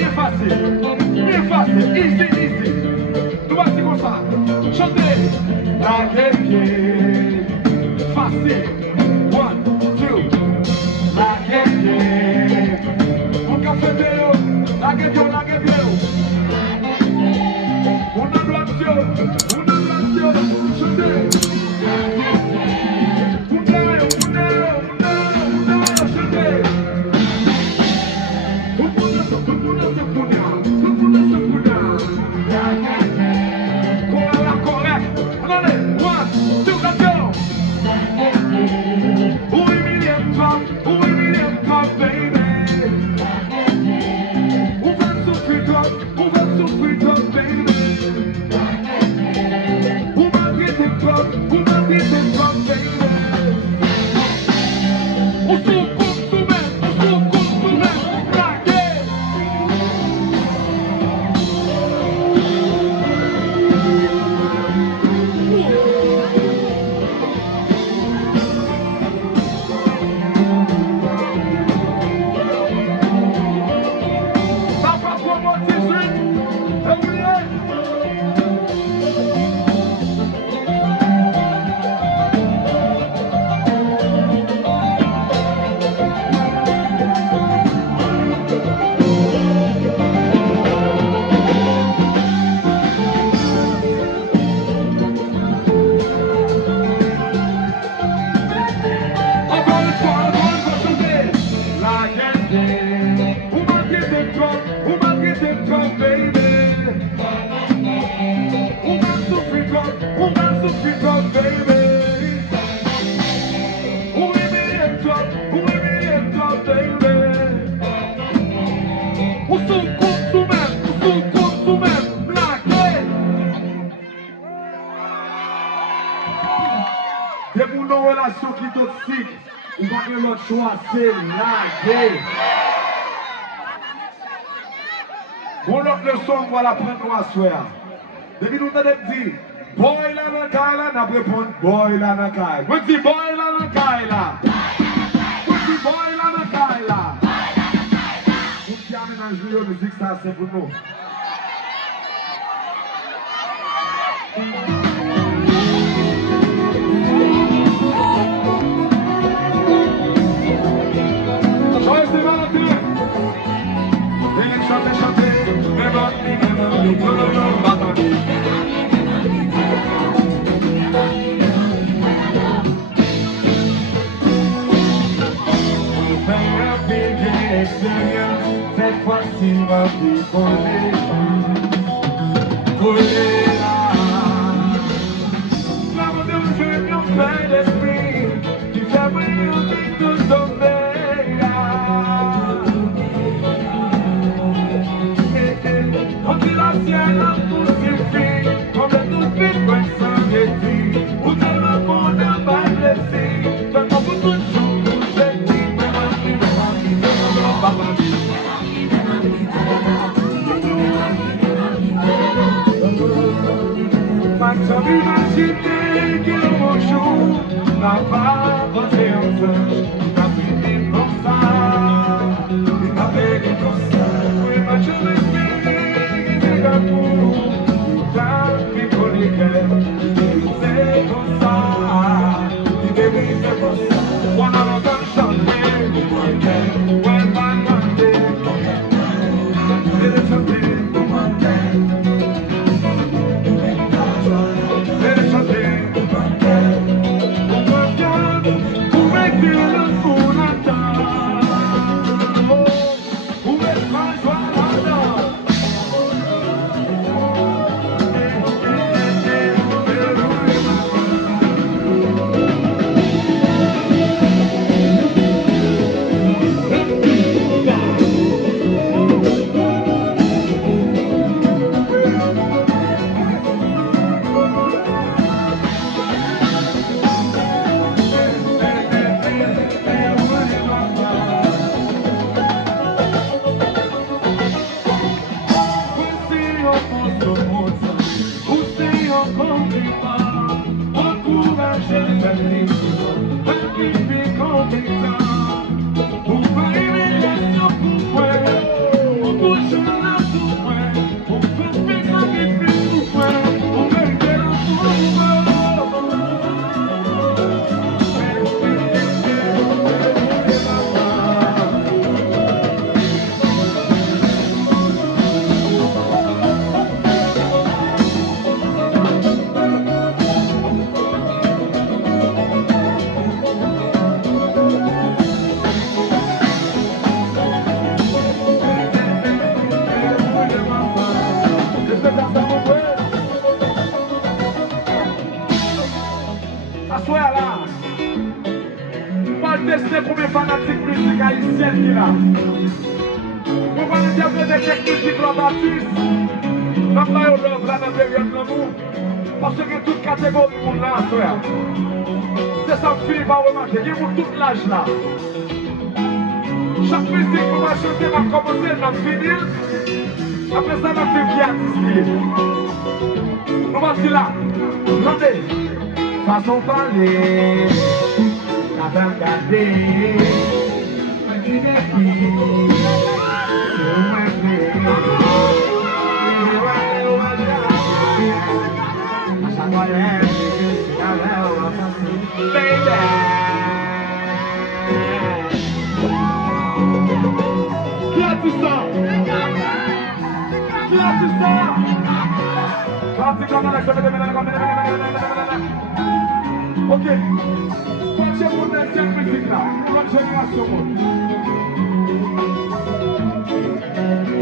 bien facile, easy, easy. Nous vas comme ça, chantez. La guerre, facile. 1, 2. La guerre, mon café vélo. La guerre, mon ablation, chantez. Des pour nos relations qui sont toxiques, ou pas que l'autre choix, c'est la bon, l'autre leçon, on va la prendre à soir. Depuis nous avons dit, boy là dans la n'a répondu, boy là dans la moi dis boy là dans la moi dis boy là dans la pour qui aménage la musique, ça c'est pour nous. Cette fois-ci, ma vie collée là. L'amour de Dieu, mon plein d'esprit, qui fait briller tout tomber là. Quand il a ciel, l'amour suffit, comme le tout vite, comme ça guérit. Ou tellement bon, n'a pas blessé, fait qu'on peut toujours bouger, mais ma vie, papa. Sans imaginer qu'il un jour n'a pas voté ensemble, n'a fini comme ça, il m'a fait comme ça. Oui, ma je l'espère qu'il est d'amour, il t'a fait pour les guerres, c'est comme ça, il débrise comme ça. On a longtemps chanté, ouais, pas demandé, c'est chanter. combien de fanatiques musique haïtienne qui là? Vous allez interpréter quelques musiques Baptiste. Nous avons là dans la période de l'amour. Parce que toute catégorie de monde là, frère. C'est ça que Philippe a remarqué. Il y a tout l'âge là. Chaque musique que nous allons chanter, nous allons commencer, nous allons finir. Après ça, nous allons faire qui artiste. Nous allons dire là. Attendez. Façon parler. La femme gardée. Il est qui. Qui a dit ça? Qui a dit ça? Ok. Quand j'ai mon cette musique là, pour la génération.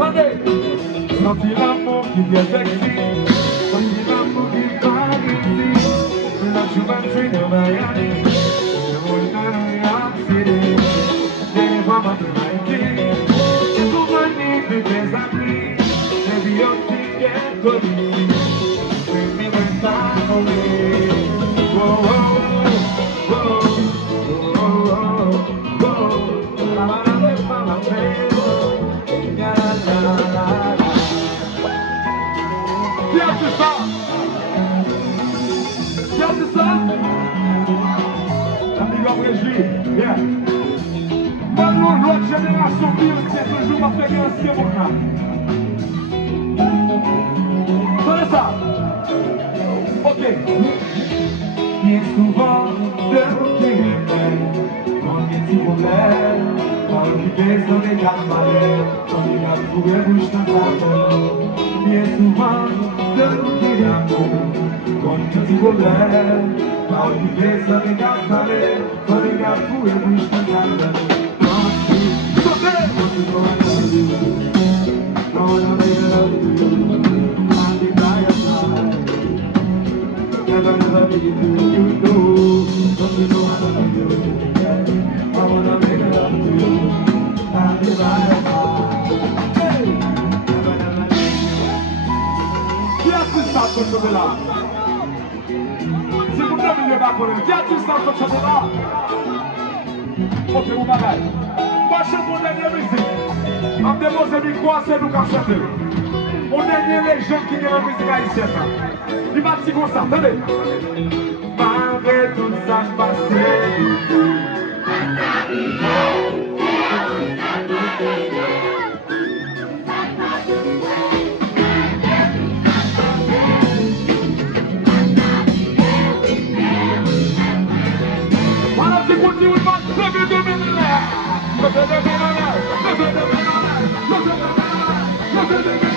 Attendez. Senti l'amour qui vient sexy, senti l'amour qui parle ici. La juventud de Miami, je vois dans New York City. Des femmes de Nike, des compagnies de tes amis, des biotiques et coliques. Je ne vais pas mourir. Oh oh oh oh oh oh oh. La la la la la la la la. Qui a dit ça? Qui a dit ça? L'amigo Régie, bien. Maintenant, l'autre génération qui c'est toujours ma faire ancien mon cas. C'est ça? Ok. Bien souvent, de vous qui m'aimez, quand il dit vous l'aime, quand il fait son égard malheur, quand il a trouvé bouche dans sa peau. Bien souvent, de vous qui l'amour, quand il dit vous l'aime, quand il fait son égard malheur, quand il a trouvé bouche dans sa peau. Qui a tout ça pour ce là? Si vous ne voulez pas connaître, qui a tout ça pour ce là? Ok, vous m'avez. Moi, je chante mon dernier musique. En déposant le micro, c'est nous qui chantons. Mon dernier légende qui est la musique haïtienne. Il m'a dit comme ça, attendez. Malgré tout ça passé. Voilà, c'est pour dire, levez de mes mains. Levez de mes mains. Levez de mes mains. Levez de mes mains. Levez de mes mains.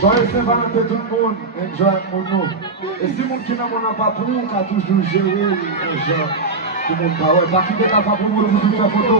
Joyeux Saint-Valentin tout le monde, enjoy pour nous. Et si mon qui n'a pas pour nous, qui toujours géré les gens, tout le monde va ouais, pas quitter ta femme pour vous faire une photo.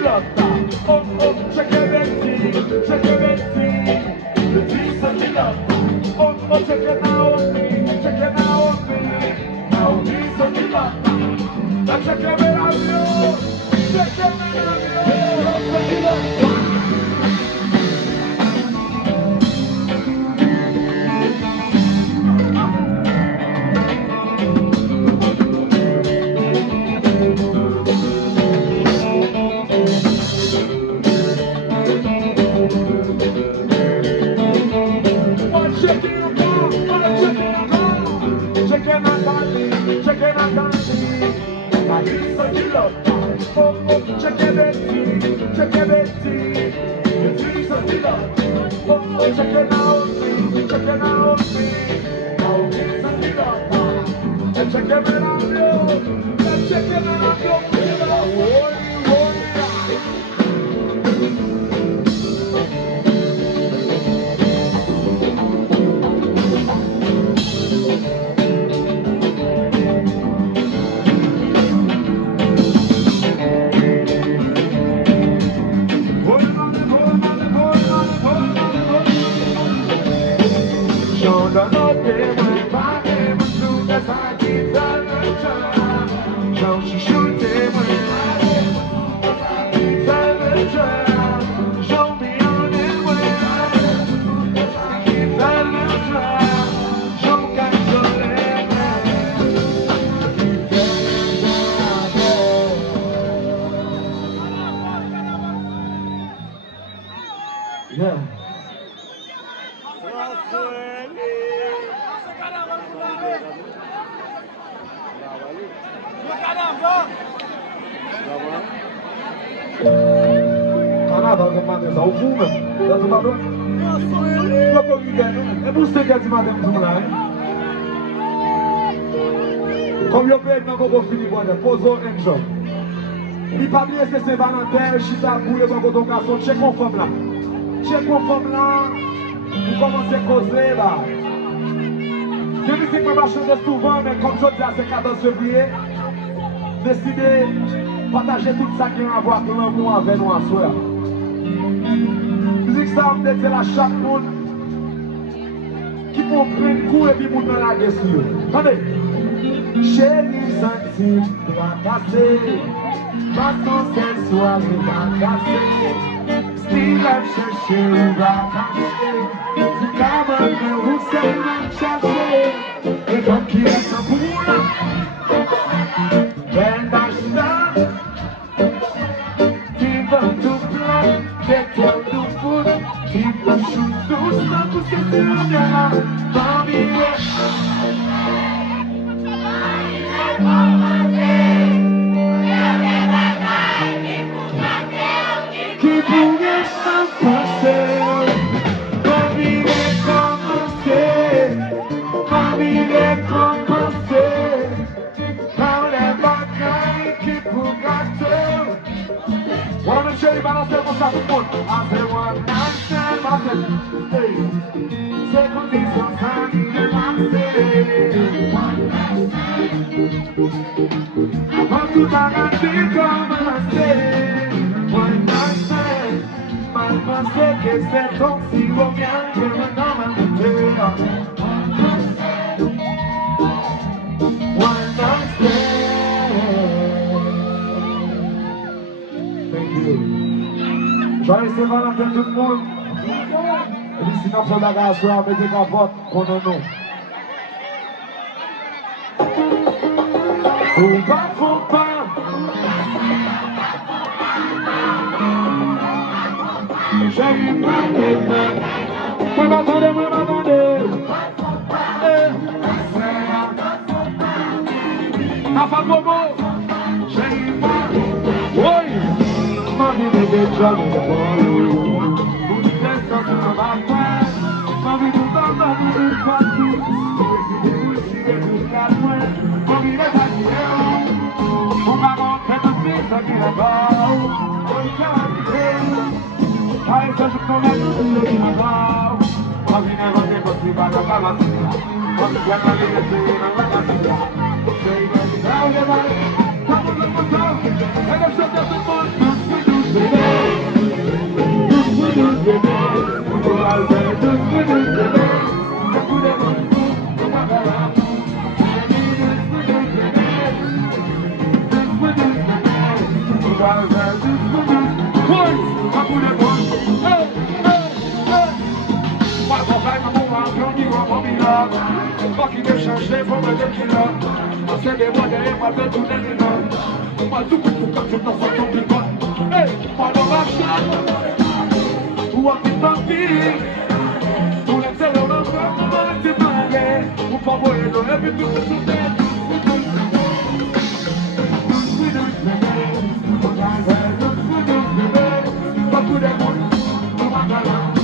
lotta. Oh oh, check it Betty, check it Betty. The piece of the lotta. Oh oh, check it now on me, check it now on me. Now piece of the lotta. Now check it out you, check it out you. Canada che manda sa fumo, da tu parlo. Dopo che è buste che ti manda un fumo Comme yo père nan ko fini bonne, poso un job. Il pas bien c'est Saint-Valentin, chita pour le bon ton garçon, check conforme là. Check conforme là. Vous commencez à causer là. Je ne sais pas changer souvent, mais comme je dis à ce 14 février, décidez de partager tout ça qui a à voir avec l'amour avec nous à soi. Musique ça, on dit à chaque monde qui prend un coup et puis monte dans la gueule. Attendez. Chérie, senti doit casser, façon sensuelle va casser, style à chercher ou va cacher, c'est comme un peu où c'est va chercher, et comme qui est un boule, ben d'achat, qui va tout plein, des toiles tout foot, qui va chute douce, tout ce que tu viens là, parmi les qui pourrait s'en passer, comme il est commencé, comme il est commencé, par les bagailles qui pour gâter. On va chercher balancer pour ça tout le monde. Après moi, c'est condition ça qui est avant tout arranger commencer, one night stand, mal pensé que c'est ton si beau bien que maintenant m'a coûté. One night stand. Thank you. Joyeux Saint-Valentin tout le monde. Et puis sinon, faut la gare soir, mettez ta porte, qu'on en a. Faut pas. J'ai eu mal de tête. Moi m'attendez. Ma femme Bobo. J'ai eu mal de tête. Oui. Ma vie n'est déjà le bon. Vous dites que ça ne va pas. Ma vie tout en bas, vous ne pas tout. Vous tirez jusqu'à loin. Ma vie n'est pas bien. Mon maman fait un fils qui est beau. Ai să jucăm la totul de Dumnezeu. Mă vine vă de potriva de la masă. Mă vine la mine de la masă. Sei de vreau de mai. Capul de pătău. E de șotă de mult. Nu știu Qui me changeait pour me dire qu'il a c'est des mois derrière moi de tourner les noms moi tout pour quand je t'en sors ton picot moi dans ma chatte ou un petit papier pour les faire dans le corps on va rester malé ou pas voler dans le but de se sauter beaucoup de monde on va galant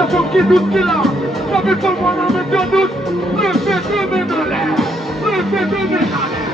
c'est pour qui doute qu'il a. Ça fait pas moi dans mettre doute. Le fait de mettre dans l'air. Le fait de mettre dans l'air.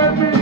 Vamos,